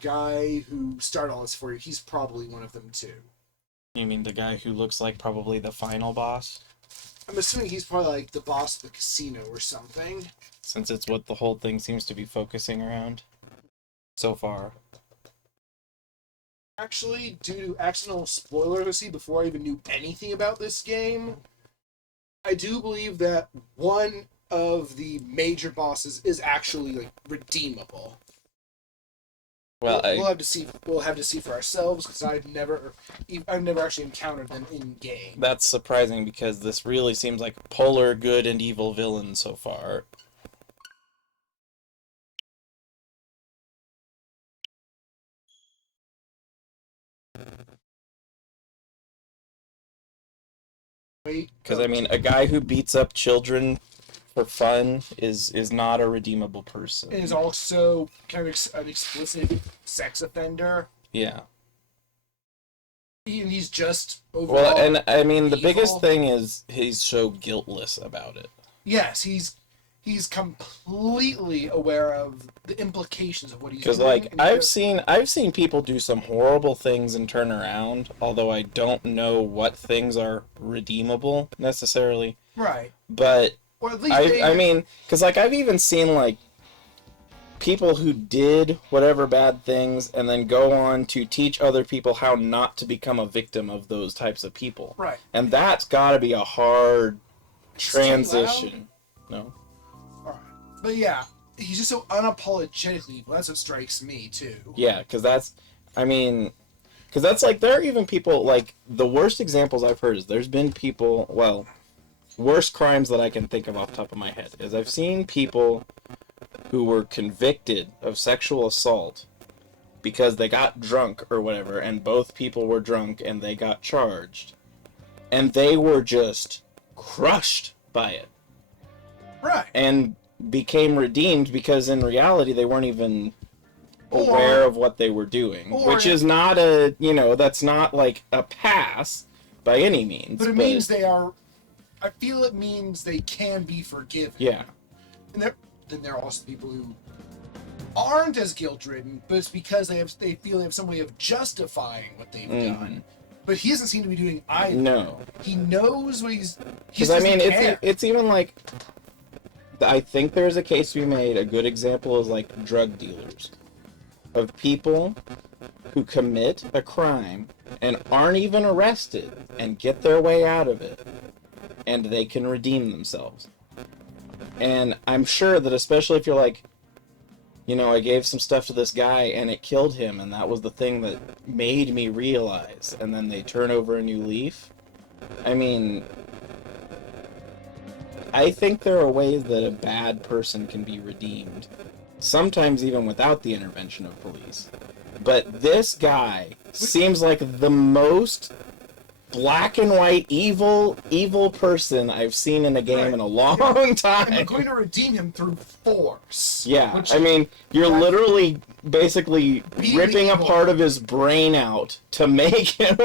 guy who started all this for you, he's probably one of them too. You mean the guy who looks like probably the final boss? I'm assuming he's probably like the boss of the casino or something. Since it's what the whole thing seems to be focusing around so far. Actually, due to accidental spoilers before I even knew anything about this game, I do believe that one of the major bosses is actually like redeemable. Well, we'll have to see. We'll have to see for ourselves because I've never actually encountered them in game. That's surprising because this really seems like polar good and evil villain so far. Wait, Because I mean, a guy who beats up children for fun is not a redeemable person. and is also kind of an explicit sex offender. Yeah. He's just overall. Well, and I mean, the evil. biggest thing is he's so guiltless about it. Yes, he's completely aware of the implications of what he's doing. Because like and I've seen people do some horrible things and turn around, although I don't know what things are redeemable necessarily. right, But or at least I mean, because like I've even seen like people who did whatever bad things and then go on to teach other people how not to become a victim of those types of people. right. And that's got to be a hard transition. No. Alright. But yeah, he's just so unapologetically evil. That's what strikes me, too. Yeah, because that's like, there are even people, like, the worst examples I've heard is there's been people, well, worst crimes that I can think of off the top of my head is I've seen people who were convicted of sexual assault because they got drunk or whatever, and both people were drunk and they got charged. And they were just crushed by it. Right. And became redeemed because in reality they weren't even aware of what they were doing. Which is not a, that's not like a pass by any means. But it means they are, I feel it means they can be forgiven. Yeah. And then there are also people who aren't as guilt-ridden, but it's because they feel they have some way of justifying what they've done. But he doesn't seem to be doing either. No. He knows what he's... Because, I mean, it's even like... I think there's a case to be made. A good example is, like, drug dealers. Of people who commit a crime and aren't even arrested and get their way out of it. And they can redeem themselves. And I'm sure that especially if you're like, I gave some stuff to this guy and it killed him, and that was the thing that made me realize, and then they turn over a new leaf. I mean, I think there are ways that a bad person can be redeemed, sometimes even without the intervention of police. But this guy seems like the most black and white evil person I've seen in a game in a long time. And we're going to redeem him through force. Yeah, I mean, you're literally basically ripping a part of his brain out to make him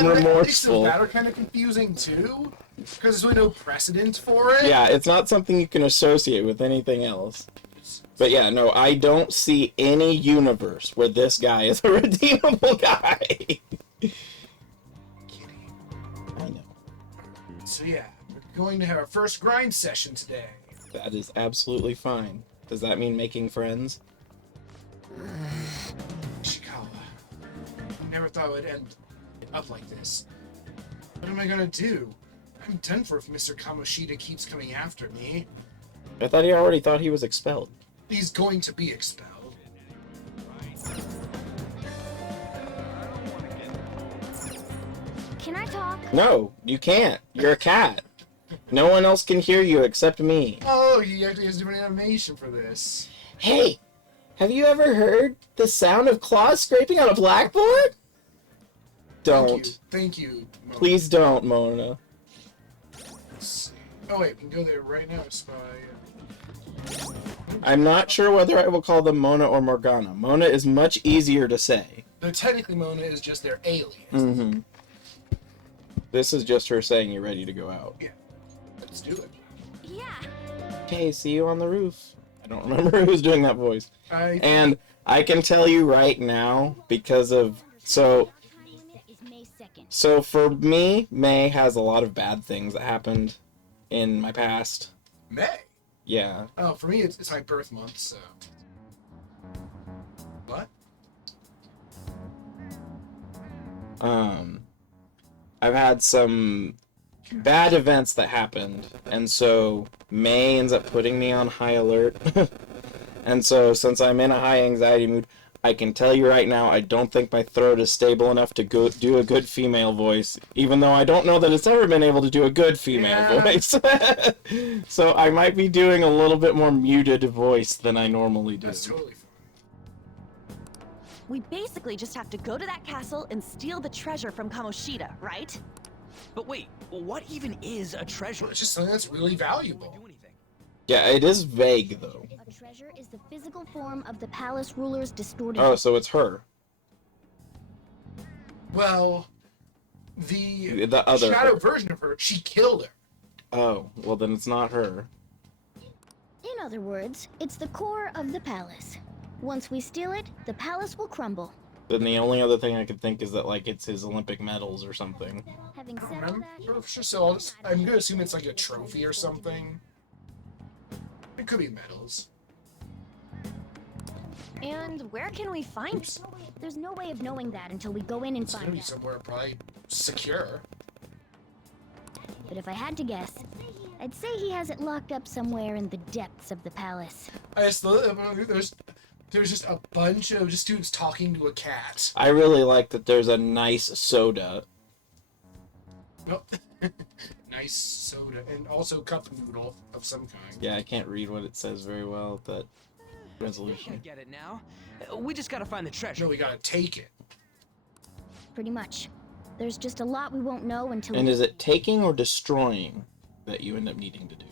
remorseful. That are kind of confusing too, because there's really no precedent for it. Yeah, it's not something you can associate with anything else. But yeah, no, I don't see any universe where this guy is a redeemable guy. I know. So yeah, we're going to have our first grind session today. That is absolutely fine. Does that mean making friends? Ishikawa. I never thought it would end up like this. What am I gonna do? I'm done for if Mr. Kamoshida keeps coming after me. I thought he already thought he was expelled. He's going to be expelled. Can I talk? No, you can't. You're a cat. No one else can hear you except me. Oh, he actually has to do an animation for this. Hey, have you ever heard the sound of claws scraping on a blackboard? Don't. Thank you. Mona. Please don't, Mona. Let's see. Oh wait, we can go there right now, Spy. I'm not sure whether I will call them Mona or Morgana. Mona is much easier to say. Though technically Mona is just their alias. Mm-hmm. This is just her saying you're ready to go out. Yeah. Let's do it. Yeah. Hey, see you on the roof. I don't remember who's doing that voice. And I can tell you right now because of so for me, May has a lot of bad things that happened in my past. May. Yeah. Oh, for me, it's my birth month, so. What? I've had some bad events that happened, and so May ends up putting me on high alert. And so, since I'm in a high anxiety mood, I can tell you right now, I don't think my throat is stable enough to do a good female voice, even though I don't know that it's ever been able to do a good female voice. So I might be doing a little bit more muted voice than I normally do. That's totally fine. We basically just have to go to that castle and steal the treasure from Kamoshida, right? But wait, what even is a treasure? It's just something that's really valuable. Do anything. Yeah, it is vague, though. A treasure is the physical form of the palace ruler's distorted. Oh, so it's her. Well, the other shadow her. version of her, she killed her. Oh, well then it's not her. In other words, it's the core of the palace. Once we steal it, the palace will crumble. Then the only other thing I could think is that, like, it's his Olympic medals or something. Having I said don't all remember that, for sure, so I'm gonna assume it's like a trophy or something. It could be medals. And where can we find Oops. there's no way of knowing that until we go in and It's gonna find be out. somewhere probably secure. But if I had to guess, I'd say he has it locked up somewhere in the depths of the palace. I just there's just a bunch of just dudes talking to a cat. I really like that there's a nice soda. Oh. Nice soda and also cup noodle of some kind. Yeah, I can't read what it says very well, that I resolution. get it now. We just gotta find the treasure. No, we gotta take it. Pretty much. There's just a lot we won't know until And is it taking or destroying that you end up needing to do?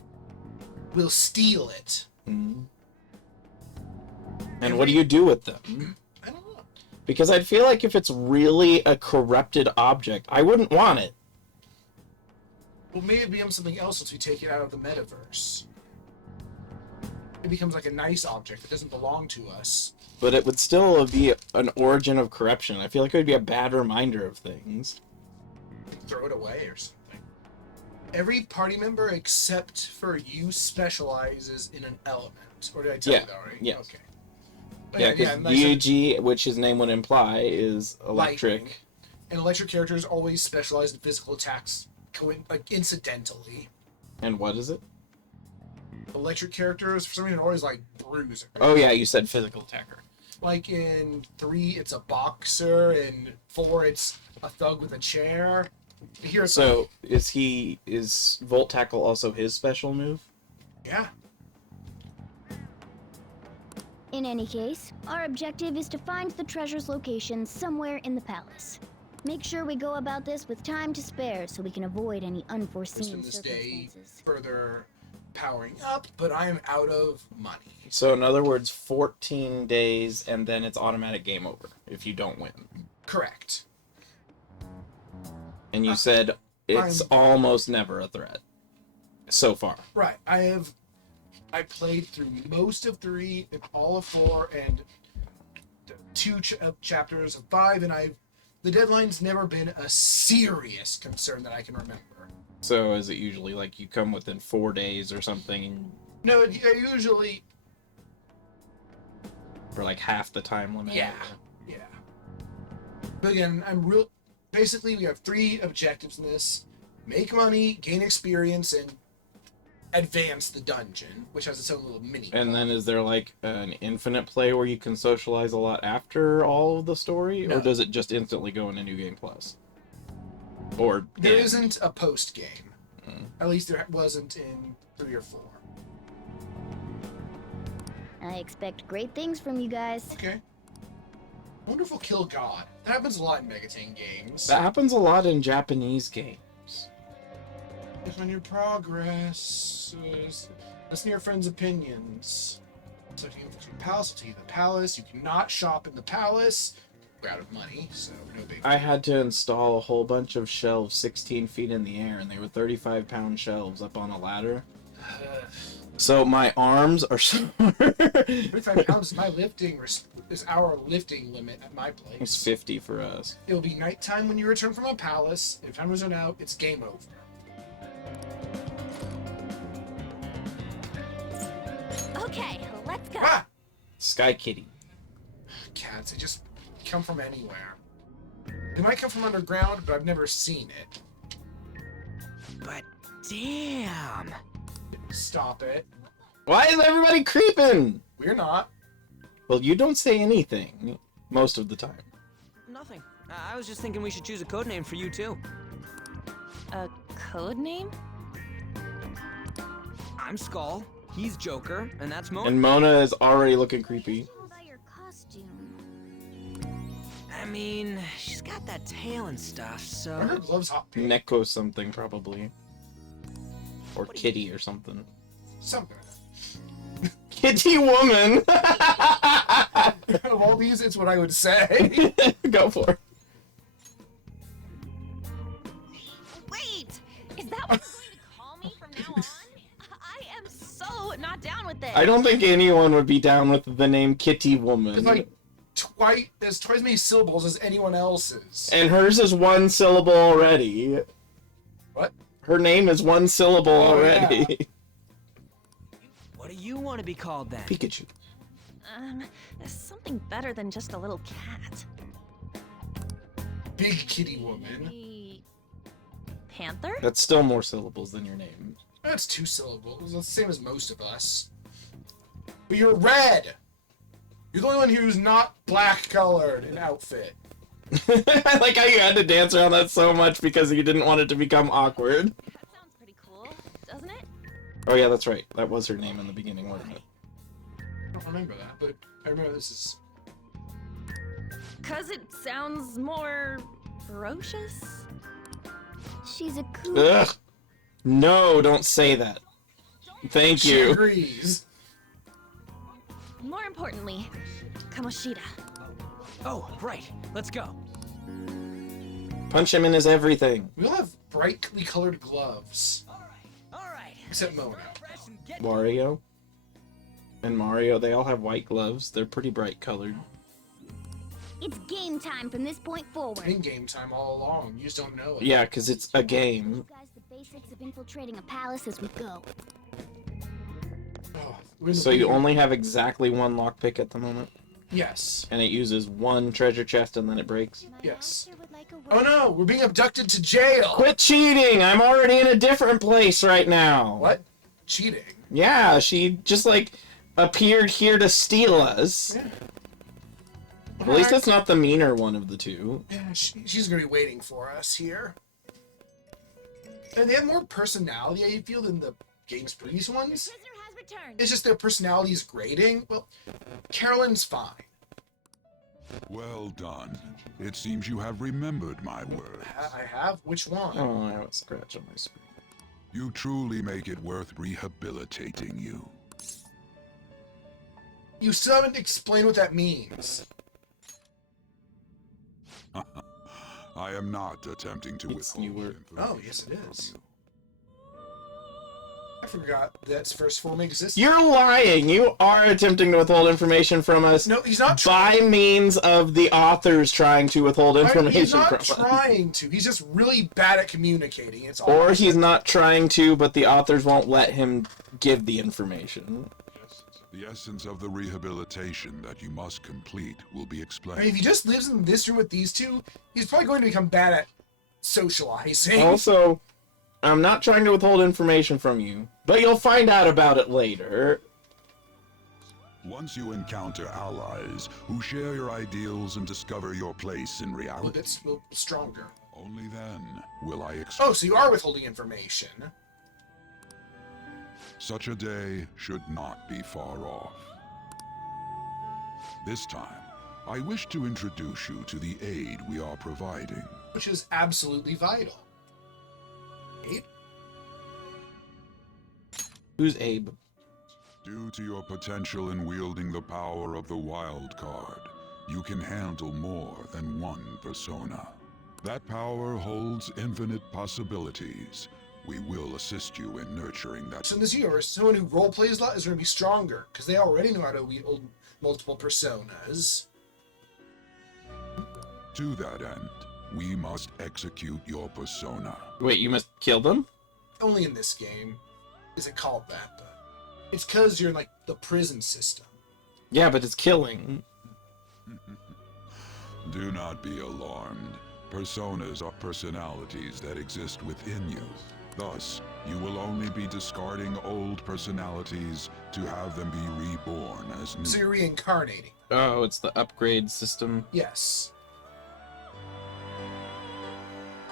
We'll steal it. Mm. And what do you do with them? I don't know. Because I'd feel like if it's really a corrupted object, I wouldn't want it. Well, maybe it becomes something else once we take it out of the metaverse. It becomes like a nice object that doesn't belong to us. But it would still be an origin of corruption. I feel like it would be a bad reminder of things. Throw it away or something. Every party member except for you specializes in an element. Or did I tell you that already? Yes. Okay. Yeah, because nice DAG, which his name would imply, is electric. Lightning. And electric characters always specialize in physical attacks, like incidentally. And what is it? Electric characters, for some reason, are always like bruiser. Oh yeah, you said physical attacker. Like in 3, it's a boxer. In 4, it's a thug with a chair. Here, it's So is Volt Tackle also his special move? yeah. In any case, our objective is to find the treasure's location somewhere in the palace. Make sure we go about this with time to spare so we can avoid any unforeseen Spend this day circumstances. further powering up, but I am out of money. So in other words, 14 days and then it's automatic game over if you don't win. Correct. And you said it's almost never a threat so far. Right. I played through most of 3 and all of 4 and 2 chapters of 5, and the deadline's never been a serious concern that I can remember. So is it usually like you come within 4 days or something and No, usually, for like half the time limit? yeah. But again, basically we have 3 objectives in this: make money, gain experience, and advance the dungeon, which has its own little mini. And then is there like an infinite play where you can socialize a lot after all of the story? No. Or does it just instantly go into New Game Plus? Or There yeah. isn't a post game. At least there wasn't in 3 or 4. I expect great things from you guys. Okay. I wonder if we'll kill God. That happens a lot in Megatain games. That happens a lot in Japanese games. If on your progress, listen to your friends' opinions. So if you go to the palace, I'll take you to the palace. You cannot shop in the palace. We're out of money, so no big. I had to install a whole bunch of shelves 16 feet in the air, and they were 35-pound shelves up on a ladder. So my arms are sore. 35 pounds is my is our lifting limit at my place. It's 50 for us. It'll be nighttime when you return from a palace. If time runs out, it's game over. Okay, let's go. Ah! Sky Kitty. Cats, they just come from anywhere. They might come from underground, but I've never seen it. But damn. Stop it. Why is everybody creeping? We're not. Well, you don't say anything most of the time. Nothing. I was just thinking we should choose a code name for you too. A code name? I'm Skull. He's Joker, and that's Mona. And Mona is already looking creepy. About your costume. I mean, she's got that tail and stuff, so. Are her gloves hot pink? Neko something, probably. Or Kitty or something. Something. Kitty woman! Of all these, it's what I would say. Go for it. Wait! Is that what you're going to call me from now on? I am so not down with this. I don't think anyone would be down with the name Kitty woman. It's like there's twice as many syllables as anyone else's. And hers is one syllable already. What? Her name is one syllable Oh, already. What do you want to be called then? Pikachu. Something better than just a little cat. Big kitty woman. Maybe Panther? That's still more syllables than your name. That's 2 syllables. It's the same as most of us. But you're red! You're the only one who's not black colored in outfit. I like how you had to dance around that so much because you didn't want it to become awkward. That sounds pretty cool, doesn't it? Oh yeah, that's right. That was her name in the beginning, wasn't it? I don't remember that, but I remember this is... 'Cause it sounds more ferocious? She's a cool. Ugh. No, don't say that. Thank She you. agrees. More importantly, Kamoshida. Oh, right. Let's go. Punch him in his everything. We all have brightly colored gloves. All right. Except Mona. Fresh and get- Wario and Mario, they all have white gloves. They're pretty bright colored. It's game time from this point forward. In game time all along. You just don't know it. Yeah, because it's a game. You guys the basics of infiltrating a palace as we go. Oh, we're in the So you beginning. only have exactly one lockpick at the moment, Yes. and it uses one treasure chest and then it breaks. My Yes. master would like a Oh word. no, we're being abducted to jail. Quit cheating! I'm already in a different place right now. What? Cheating. Yeah, she just like appeared here to steal us. Yeah. At least it's not the meaner one of the two. Yeah, she's gonna be waiting for us here. And they have more personality, I feel, than the game's previous ones. Prisoner has returned. It's just their personality's grading. Well, Carolyn's fine. Well done. It seems you have remembered my words. I have? Which one? Oh, I have a scratch on my screen. You truly make it worth rehabilitating you. You still haven't explained what that means. I am not attempting to It's withhold newer. information Oh, yes, it from is. you. I forgot that's first form exists. You're lying! You are attempting to withhold information from us No, he's not trying. by means of the authors trying to withhold He's information not from us. trying to. He's just really bad at communicating. It's all. Or he's not trying to, but the authors won't let him give the information. The essence of the rehabilitation that you must complete will be I explained. mean, if he just lives in this room with these two, he's probably going to become bad at socializing. Also, I'm not trying to withhold information from you, but you'll find out about it later. Once you encounter allies who share your ideals and discover your place in a little reality, bit stronger. only then will I explain. Oh, so you are withholding information. Such a day should not be far off. This time, I wish to introduce you to the aid we are providing. Which is absolutely vital. Abe? Who's Abe? Due to your potential in wielding the power of the wild card, you can handle more than one persona. That power holds infinite possibilities, We will assist you in nurturing that. So in this universe, someone who roleplays a lot is going to be stronger, because they already know how to wield multiple personas. To that end, we must execute your persona. Wait, you must kill them? Only in this game is it called that, but it's because you're in, like, the prison system. Yeah, but it's killing. Do not be alarmed. Personas are personalities that exist within you. Thus, you will only be discarding old personalities to have them be reborn as new. So you're reincarnating. Oh, it's the upgrade system. Yes.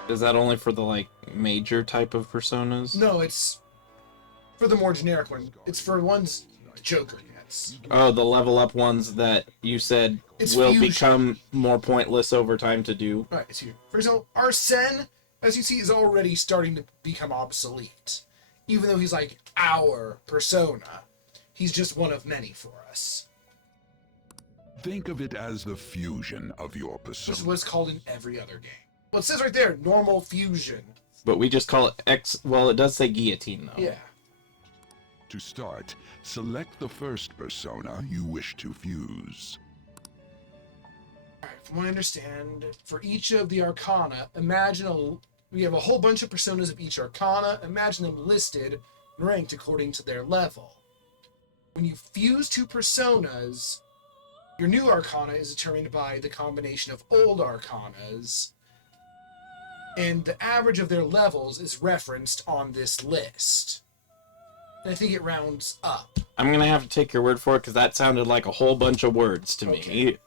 Is that only for the, like, major type of personas? No, it's for the more generic one. It's for ones the Joker gets. Oh, the level up ones that you said It's will fusion. become more pointless over time to do. Right, it's here. For example, Arsene, as you see, is already starting to become obsolete. Even though he's like our persona, he's just one of many for us. Think of it as the fusion of your This is persona. what it's called in every other game. Well, it says right there, normal fusion. But we just call it X. Well, it does say guillotine, though. Yeah. To start, select the first persona you wish to fuse. Alright, from what I understand, for each of the Arcana, we have a whole bunch of personas of each Arcana. Imagine them listed and ranked according to their level. When you fuse two personas, your new Arcana is determined by the combination of old Arcanas, and the average of their levels is referenced on this list. And I think it rounds up. I'm gonna have to take your word for it because that sounded like a whole bunch of words to me. Okay.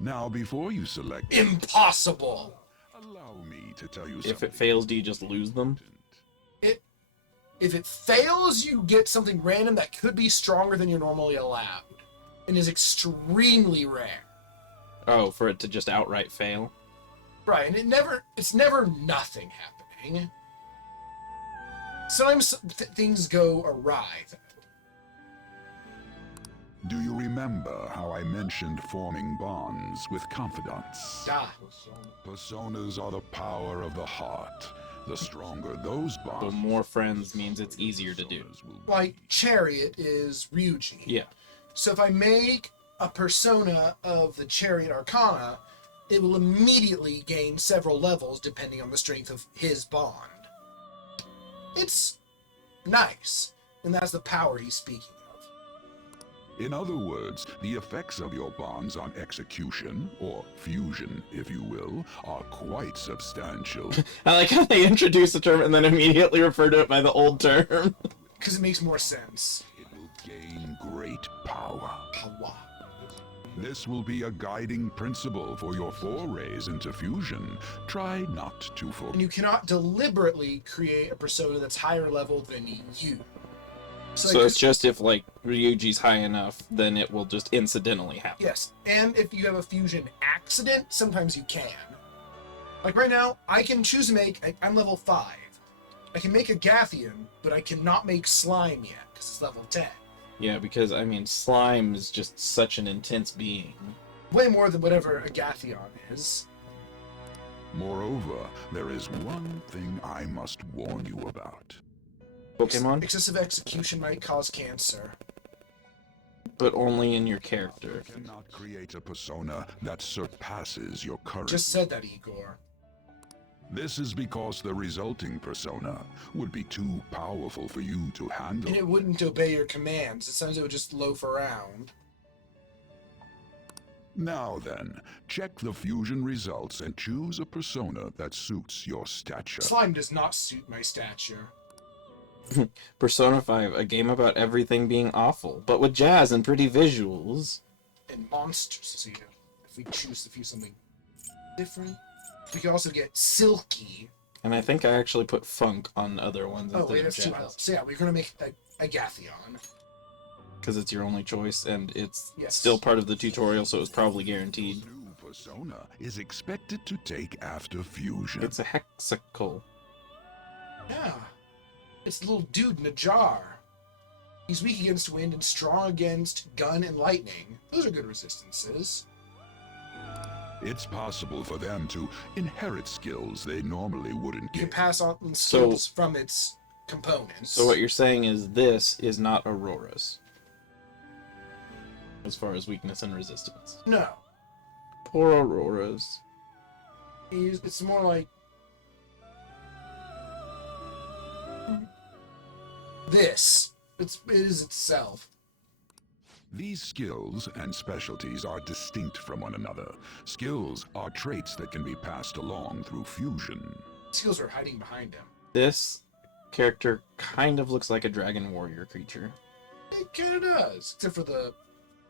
Now, before you select, Impossible! allow me to tell you something. If it fails, do you just lose them? If it fails, you get something random that could be stronger than you're normally allowed, and is extremely rare. Oh, for it to just outright fail? Right, and it's never nothing happening. Sometimes things go awry, though. Do you remember how I mentioned forming bonds with confidants? Ah, Personas are the power of the heart. The stronger those So bonds, more friends means it's easier to do. personas will be. like Chariot is Ryuji. Yeah. So if I make a persona of the Chariot Arcana, it will immediately gain several levels depending on the strength of his bond. It's nice, and that's the power he's speaking of. In other words, the effects of your bonds on execution, or fusion, if you will, are quite substantial. I like how they introduce the term and then immediately refer to it by the old term. Because it makes more sense. It will gain great power. Power. This will be a guiding principle for your forays into fusion. Try not to forget. And you cannot deliberately create a persona that's higher level than you. So like, it's just if, like, Ryuji's high enough, then it will just incidentally happen. yes, and if you have a fusion accident, sometimes you can. Like right now, I can choose to I'm level 5. I can make a Gathian, but I cannot make Slime yet, because it's level 10. Yeah, because, I mean, slime is just such an intense being. Way more than whatever a Gathion is. Moreover, there is one thing I must warn you about. Pokemon? Excessive execution might cause cancer. But only in your character. You cannot create a persona that surpasses your current. Just said that, Igor. This is because the resulting persona would be too powerful for you to handle. And it wouldn't obey your commands. It sounds like it would just loaf around. Now then, check the fusion results and choose a persona that suits your stature. Slime does not suit my stature. Persona 5, a game about everything being awful, but with jazz and pretty visuals. And monsters. So if we choose to fuse something different, we can also get silky. And I think I actually put funk on other ones Oh instead wait, of that's too jazz. much. So yeah, we're gonna make a Gathion. Because it's your only choice, and it's Yes. still part of the tutorial, so it's probably guaranteed. New persona is expected to take after fusion. It's a hexical. Yeah. It's a little dude in a jar. He's weak against wind and strong against gun and lightning. Those are good resistances. it's possible for them to inherit skills they normally wouldn't You can get. pass on skills from its components. So what you're saying is this is not Aurora's. As far as weakness and resistance. No. Poor Aurora's. It's more like this. It is itself. These skills and specialties are distinct from one another. Skills are traits that can be passed along through fusion. Skills are hiding behind him. This character kind of looks like a dragon warrior creature. It kind of does, except for the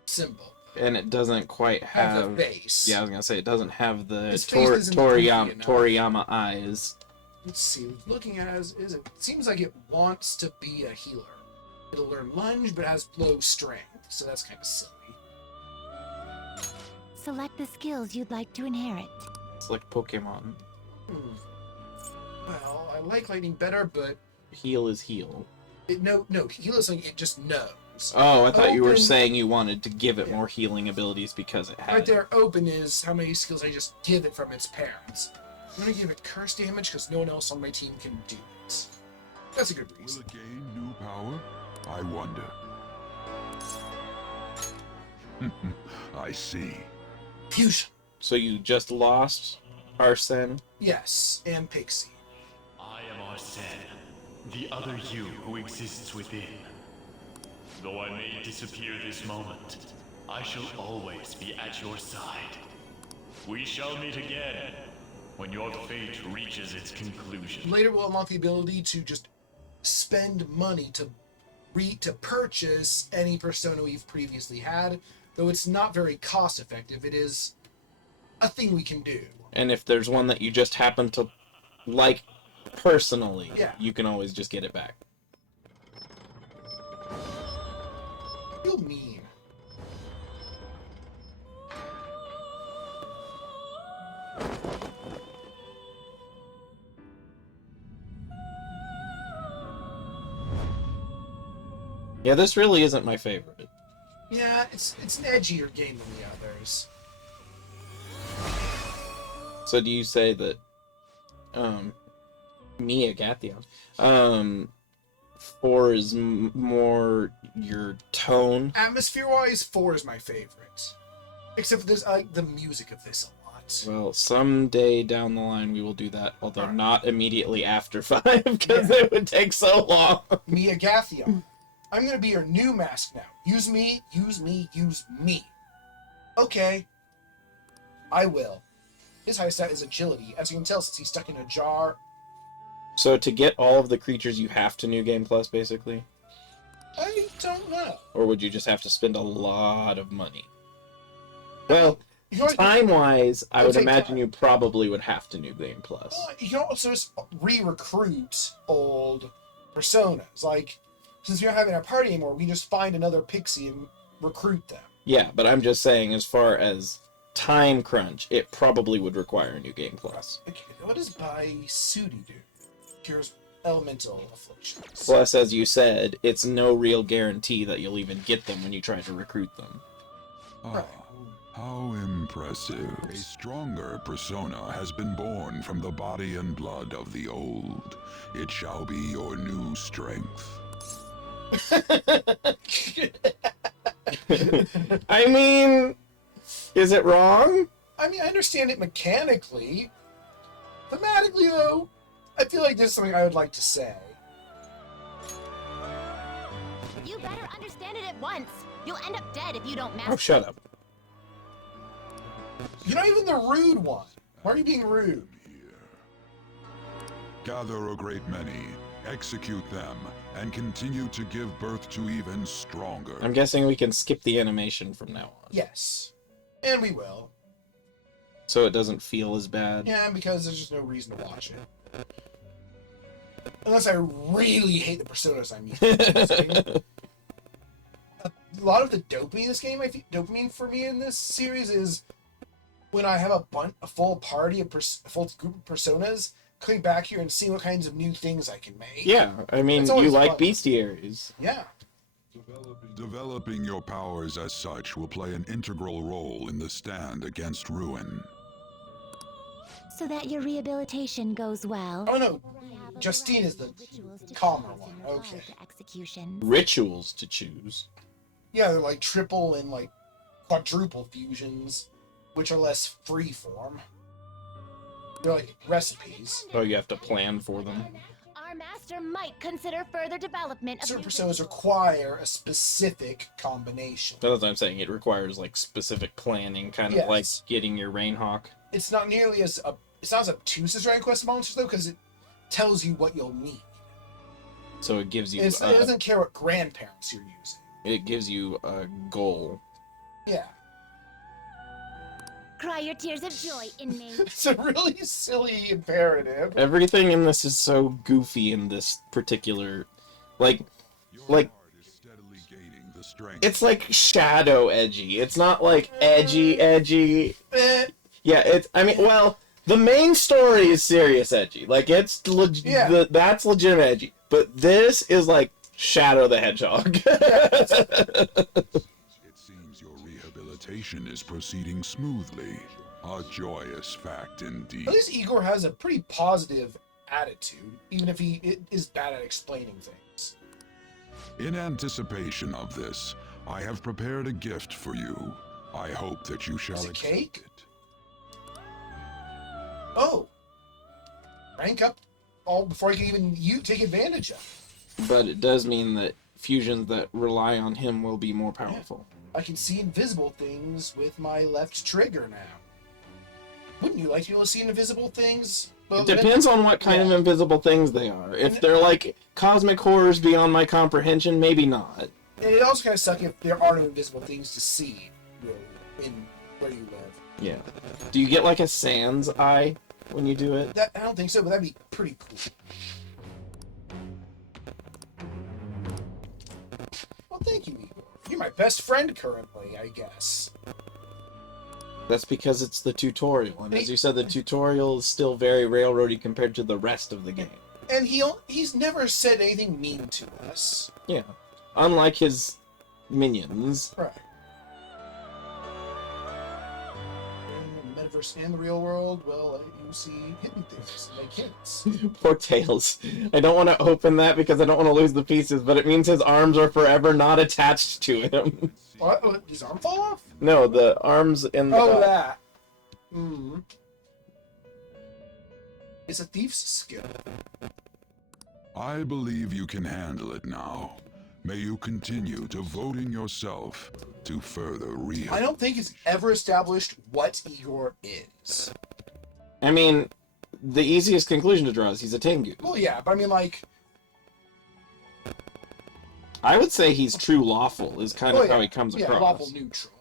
symbol. And it doesn't quite Have have... the face. Yeah, I was gonna say, it doesn't have the His face isn't goofy enough. Toriyama eyes. Let's see. Looking at it, it seems like it wants to be a healer. It'll learn lunge, but has low strength, so that's kind of silly. Select the skills you'd like to inherit. It's like Pokemon. Well, I like lightning better, but Heal is heal. no, heal is something it just knows. Oh, I thought you were Open- saying you wanted to give it Yeah. more healing abilities because it had Right it. there, open is how many skills I just give it from its parents. I'm gonna give it curse damage because no one else on my team can do it. That's a good Will reason. it gain new power? I wonder. I see. Fusion. So you just lost Arsene? Yes, and Pixie. I am Arsene, the other you who exists within. Though I may disappear this moment, I shall always be at your side. We shall meet again when your fate reaches its conclusion. Later, we'll unlock the ability to just spend money to purchase any persona we've previously had, though it's not very cost effective. It is a thing we can do. And if there's one that you just happen to like personally, Yeah. you can always just get it back. I feel mean. Yeah, this really isn't my favorite. Yeah, it's an edgier game than the others. So do you say that Mia Gathion 4 is more your tone? Atmosphere-wise, 4 is my favorite. Except for this, I like the music of this a lot. Well, someday down the line we will do that, although Alright. not immediately after 5 because it would take so long. Mia Gathion. I'm gonna be your new mask now. Use me, use me, use me. Okay. I will. His high stat is agility, as you can tell since he's stuck in a jar. So to get all of the creatures you have to New Game Plus basically? I don't know. Or would you just have to spend a lot of money? Well, You know what? time-wise, I It'll would take imagine time. you probably would have to New Game Plus. You can also just re-recruit old personas. Like, since we aren't having a party anymore, we just find another pixie and recruit them. Yeah, but I'm just saying, as far as time crunch, it probably would require a New Game Plus. Okay, what does Bai Sudi do? Cures elemental afflictions. Plus, as you said, it's no real guarantee that you'll even get them when you try to recruit them. Ah, how impressive. A stronger persona has been born from the body and blood of the old. It shall be your new strength. I mean, is it wrong? I mean, I understand it mechanically. Thematically, though, I feel like this is something I would like to say. You better understand it at once. You'll end up dead if you don't Oh, master shut up. You're not even the rude one. Why are you being rude? Gather a great many, execute them, and continue to give birth to even stronger. I'm guessing we can skip the animation from now on. Yes. And we will. So it doesn't feel as bad. Yeah, because there's just no reason to watch it. Unless I really hate the personas I'm using. in this game. A lot of the dopamine in this game, dopamine for me in this series is when I have a full party, a full group of personas, coming back here and seeing what kinds of new things I can make. Yeah, I mean, It's you always like fun. bestiaries. Yeah. Developing your powers as such will play an integral role in the stand against ruin. So that your rehabilitation goes well. Oh no, We have a Justine is variety the of rituals to calmer choose one. in regard Okay. to executions. Rituals to choose. Yeah, they're like triple and like quadruple fusions, which are less freeform. They're like recipes. Oh, you have to plan for them. Our master might consider further development of Certain new personas rituals. require a specific combination. That's what I'm saying. It requires like specific planning, kind of like Yes. getting your Rainhawk. It's not nearly as it's not as obtuse as Dragon Quest Monsters though, because it tells you what you'll need. So it gives you It doesn't care what grandparents you're using. it gives you a goal. Yeah, Cry your tears of joy, inmate. it's a really silly imperative. Everything in this is so goofy in this particular, like, Your Like- heart is steadily gaining the strength. it's like shadow edgy. It's not like edgy. Eh, Yeah, it's. I mean, well, the main story is serious edgy. Like it's Yeah. that's legitimate edgy. But this is like Shadow the Hedgehog. It seems your rehabilitation is proceeding smoothly. A joyous fact indeed. At least Igor has a pretty positive attitude, even if he is bad at explaining things. In anticipation of this, I have prepared a gift for you. I hope that you shall Is it accept cake? it. Oh, rank up all before I can even take advantage of it. But it does mean that fusions that rely on him will be more powerful. I can see invisible things with my left trigger now. Wouldn't you like to be able to see invisible things? Well, It depends on what kind of Yeah. invisible things they are. If they're like cosmic horrors beyond my comprehension, maybe not. And it also kind of sucks if there are no invisible things to see, really, in where you live. Yeah. Do you get like a sans eye when you do it? That I don't think so, but that'd be pretty cool. Well, thank you, Igor. You're my best friend currently, I guess. That's because it's the tutorial, and as you said, the tutorial is still very railroady compared to the rest of the game. And he's never said anything mean to us. Yeah. Unlike his minions. Right. In the metaverse and the real world, well, you see hidden things like hints. Poor Tails. I don't want to open that because I don't want to lose the pieces, but it means his arms are forever not attached to him. What? Did his arm fall off? No, the arms in the... Oh, that. Hmm. It's a thief's skill. I believe you can handle it now. May you continue devoting yourself to further rehab. I don't think it's ever established what Igor is. I mean, the easiest conclusion to draw is he's a Tengu. Well, yeah, but I mean, like, I would say he's true lawful, is kind of how he comes yeah, across. lawful neutral.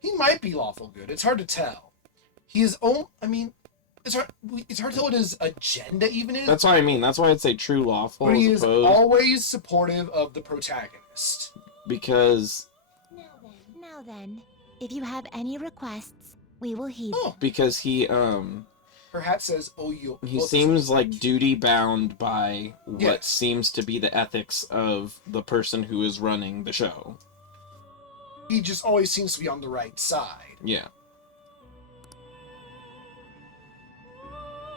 He might be lawful good. It's hard to tell. He is I mean, it's hard to tell what his agenda even is. That's what I mean. That's why I'd say true lawful, But he as is opposed, always supportive of the protagonist. because Now then, if you have any requests, we will heed Oh, them. because he her hat says, "Oh, you." he seems like duty bound by what Yes. seems to be the ethics of the person who is running the show. He just always seems to be on the right side. Yeah.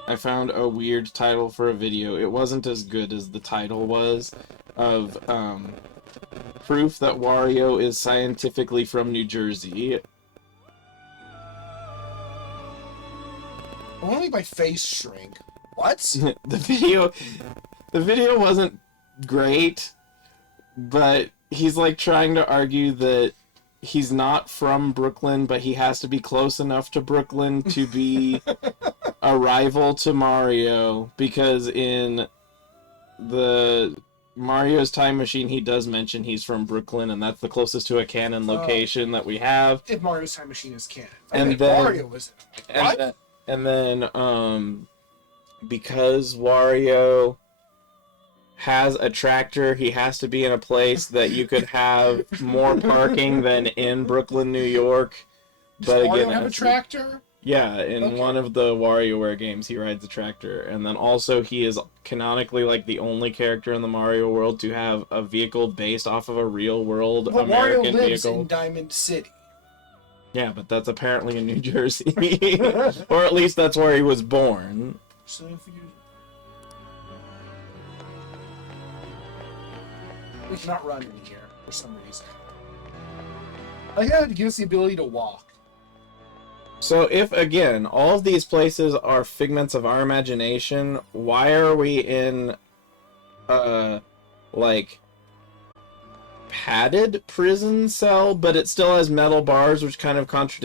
I found a weird title for a video. It wasn't as good as the title was of proof that Wario is scientifically from New Jersey. Why don't make my face shrink? What? the video wasn't great, but he's like trying to argue that he's not from Brooklyn, but he has to be close enough to Brooklyn to be a rival to Mario, because in the Mario's Time Machine he does mention he's from Brooklyn, and that's the closest to a canon location that we have. If Mario's Time Machine is canon. And Okay, then- Mario was. What? And then, because Wario has a tractor, he has to be in a place that you could have more parking than in Brooklyn, New York. Does Mario again, have a as- tractor? Yeah, in Okay. one of the WarioWare games, he rides a tractor. And then also, he is canonically like the only character in the Mario world to have a vehicle based off of a real world Well, Mario American lives vehicle. in Diamond City. Yeah, but that's apparently in New Jersey. Or at least that's where he was born. So if you... We cannot run in here for some reason. I had to give us the ability to walk. So if, again, all of these places are figments of our imagination, why are we in, like, padded prison cell, but it still has metal bars, which kind of contradicts